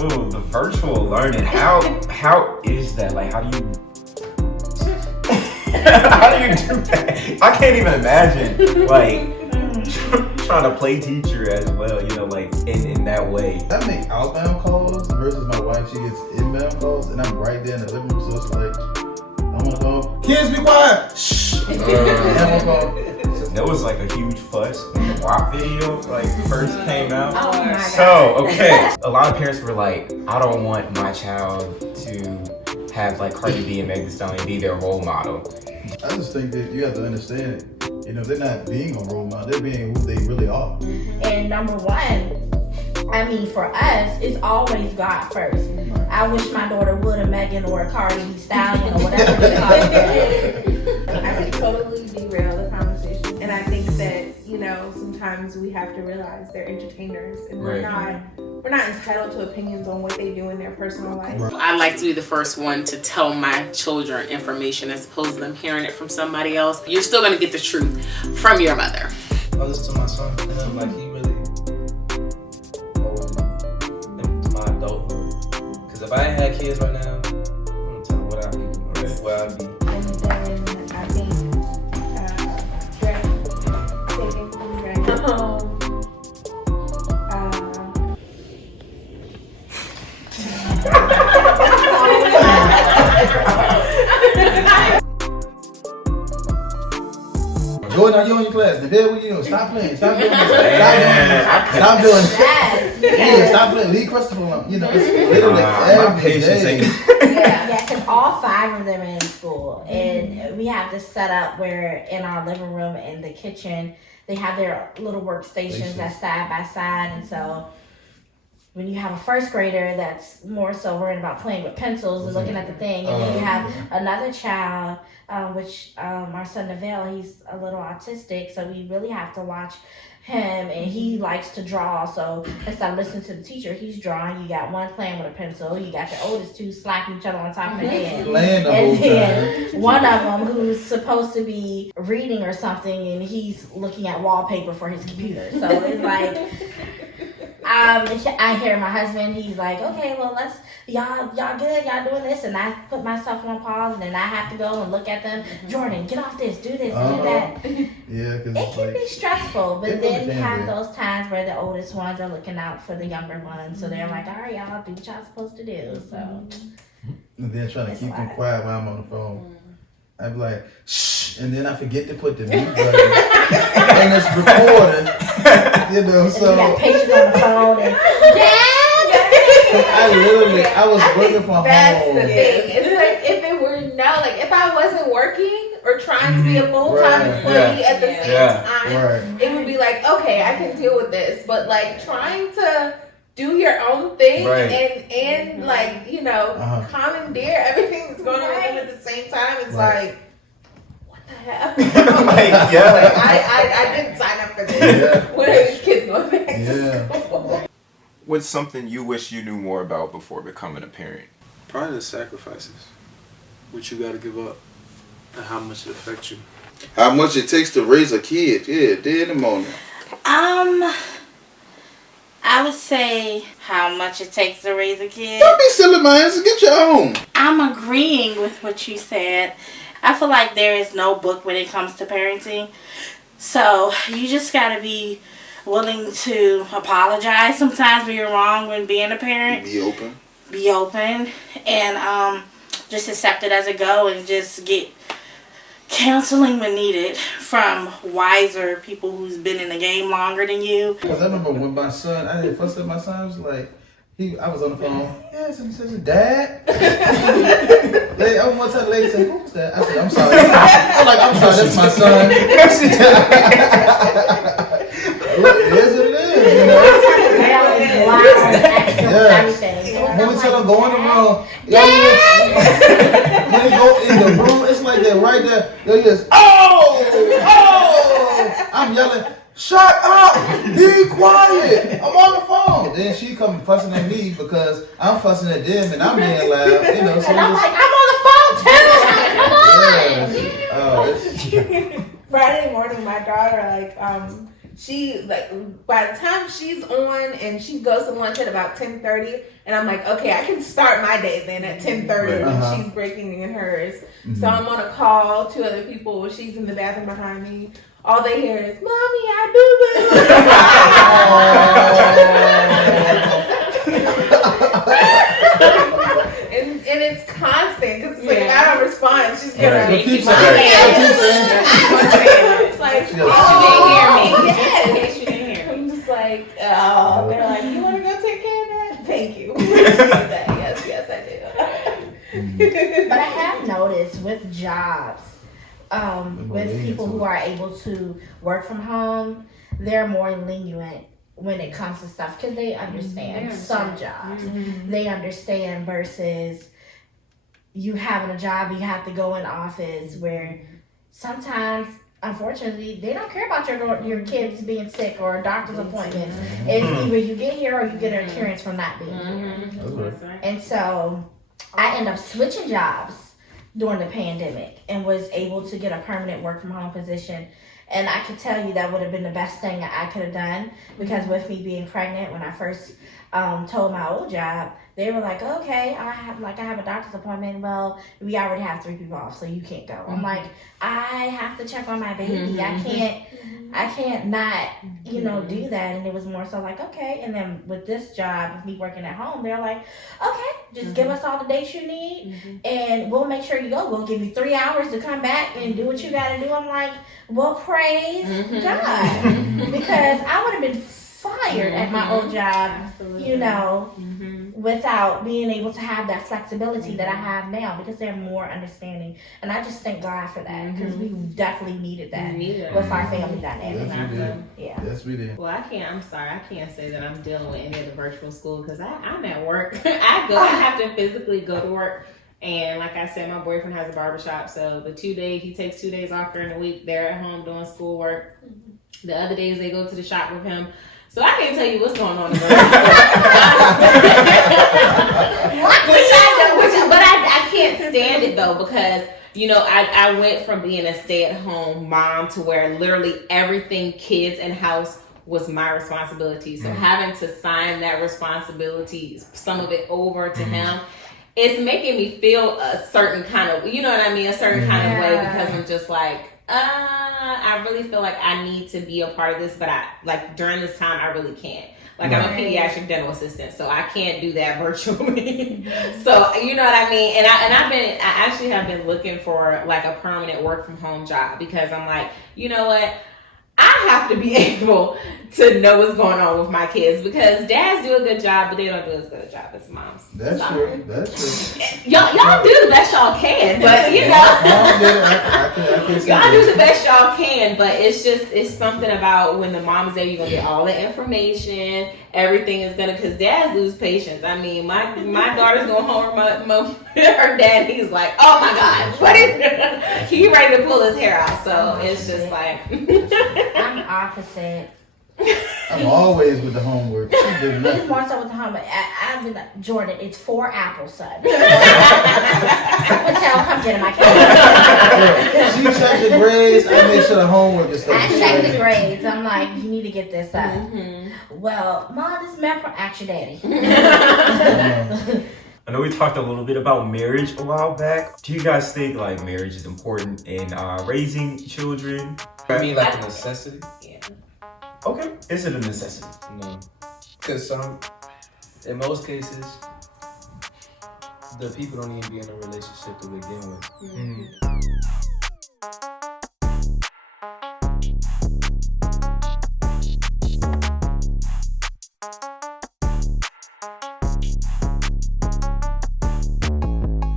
Ooh, the virtual learning. How is that? Like, how do you how do you do that? I can't even imagine like trying to play teacher as well. You know, like in that way. I make outbound calls versus my wife. She gets inbound calls, and I'm right there in the living room. So it's like, I want to call. Kids, be quiet. Shh. There was like a huge fuss when the WAP video like first came out. Oh my God. So, okay. A lot of parents were like, I don't want my child to have like Cardi B and Megan Thee Stallion be their role model. I just think that you have to understand it. You know, they're not being a role model. They're being who they really are. And number one, I mean, for us, it's always God first. I wish my daughter would have Megan or a Cardi B Stallion or whatever they call it. I can totally derail the conversation, and I think that, you know, sometimes we have to realize they're entertainers, and we're not entitled to opinions on what they do in their personal life. I like to be the first one to tell my children information as opposed to them hearing it from somebody else. You're still gonna get the truth from your mother. I listen to my son, and I'm like, he really into my adulthood. Because if I had kids right now, I'm gonna tell them what I do, where I be. And then I think taking from Greg. Jordan, are you in your class? The day what you doing? Stop playing. Stop doing this. Stop doing it. Yeah, stop playing. Leave Christopher alone. You know, it's literally every day. Yeah, because all 5 of them are in school, and we have this set up where in our living room and the kitchen, they have their little workstations that's side by side, and so when you have a first grader that's more so worried about playing with pencils and looking at the thing, and then you have another child, which our son Neville, he's a little autistic, so we really have to watch him, and he likes to draw, so instead of listening to the teacher, he's drawing. You got one playing with a pencil, you got the oldest 2 slapping each other on top of the head, Playing the whole and then time. one of them who's supposed to be reading or something, and he's looking at wallpaper for his computer, so it's like I hear my husband, he's like, okay, well, y'all good, y'all doing this, and I put myself on pause, and then I have to go and look at them. Jordan, get off this, do this, do that. Yeah, because It can be stressful, but it then really you can have be. those times where the oldest ones are looking out for the younger ones, so they're like, all right, y'all do what y'all supposed to do. So, and then trying to It's keep them live. quiet while I'm on the phone. I'd be like, shh, and then I forget to put the mute button, and it's recording, you know, and so you got patients on the phone, and I was working from That's home. the thing. It's like if I wasn't working or trying to be a full-time Right. employee at the same time, Right. it would be like, okay, I can deal with this. But like trying to do your own thing Right. and like, you know, commandeer everything that's going on with them at the same time, it's Right. like, what the hell? Like, yeah. Like, I didn't sign up for this. Yeah. When are these kids going back Yeah. to school? What's something you wish you knew more about before becoming a parent? Probably the sacrifices, what you got to give up, and how much it affects you. How much it takes to raise a kid? Yeah, dead in the morning. I would say how much it takes to raise a kid. Don't be silly, my answer. Get your own. I'm agreeing with what you said. I feel like there is no book when it comes to parenting. So you just got to be willing to apologize sometimes when you're wrong when being a parent. Be open. Be open and just accept it as it go and just get counseling when needed from wiser people who's been in the game longer than you. Because I remember when my son, I did first with my son, I was like, I was on the phone. Yes, and he says, Dad. One time the lady said, who's that? I said, I'm sorry. I'm like, I'm sorry, that's my son. Look, it is what it is, you know. When we tell them go in the room, when they go in the room, it's like that right there. They just, oh! I'm yelling, shut up! Be quiet! I'm on the phone. Then she come fussing at me because I'm fussing at them and I'm being loud, you know. So and I'm like, I'm on the phone too. Come on. Friday morning, my daughter she like by the time she's on and she goes to lunch at about 10:30, and I'm like, okay, I can start my day then at 10:30 when she's breaking in hers. So I'm on a call to other people. She's in the bathroom behind me. All they hear is, "Mommy, I and it's constant because it's like if I don't respond, she's gonna keep saying it's like, In case you didn't hear me. I'm just like, oh, they're like, you want to go take care of that? Thank you. Yes, I do. But I have noticed with jobs, with people who are able to work from home, they're more lenient when it comes to stuff because they understand some jobs. They understand versus you having a job, you have to go in office where sometimes, unfortunately, they don't care about your kids being sick or doctor's appointments. It's either you get here or you get an occurrence from not being here. And so I ended up switching jobs during the pandemic and was able to get a permanent work from home position. And I could tell you that would have been the best thing I could have done because with me being pregnant, when I first told my old job, they were like, okay, I have a doctor's appointment. Well, we already have 3 people off, so you can't go. I'm like, I have to check on my baby. I can't not, do that. And it was more so like, okay. And then with this job, with me working at home, they're like, okay, just give us all the dates you need and we'll make sure you go. We'll give you 3 hours to come back and do what you got to do. I'm like, well, praise God. Because I would have been fired at my old job, without being able to have that flexibility that I have now because they're more understanding. And I just thank God for that because we definitely needed that with our family dynamic. Yes, we did. Well, I'm sorry, I can't say that I'm dealing with any of the virtual school because I'm at work. I have to physically go to work. And like I said, my boyfriend has a barbershop, so he takes 2 days off during the week. They're at home doing schoolwork. The other days they go to the shop with him. So I can't tell you what's going on in the but I can't stand it though because I went from being a stay-at-home mom to where literally everything kids and house was my responsibility. So having to sign that responsibility, some of it over to him, it's making me feel a certain kind of, a certain kind of way because I'm just like, I really feel like I need to be a part of this, but during this time, I really can't. I'm a pediatric dental assistant, so I can't do that virtually. So, you know what I mean? And I actually have been looking for a permanent work from home job because I'm like, you know what? I have to be able to know what's going on with my kids because dads do a good job, but they don't do as good a job as moms. That's true. Y'all do the best y'all can, but y'all do the best y'all can, but it's something about when the mom is there, you're gonna get all the information. Everything is because dads lose patience. I mean, my daughter's going home with her dad. He's like, oh my gosh, what is it? He ready to pull his hair out. So it's just like. I'm opposite. I'm always with the homework. He's more so with the homework. I've been Jordan. It's 4 apples, son. Patel, come get him. I can't. She checked the grades. I make sure the homework is stuff. I check the grades. I'm like, you need to get this up. Well, Mom, this is meant for ask your daddy. I know we talked a little bit about marriage a while back. Do you guys think marriage is important in raising children? You mean like a necessity? Yeah. Okay. Is it a necessity? No. Because in most cases, the people don't even be in a relationship to begin with.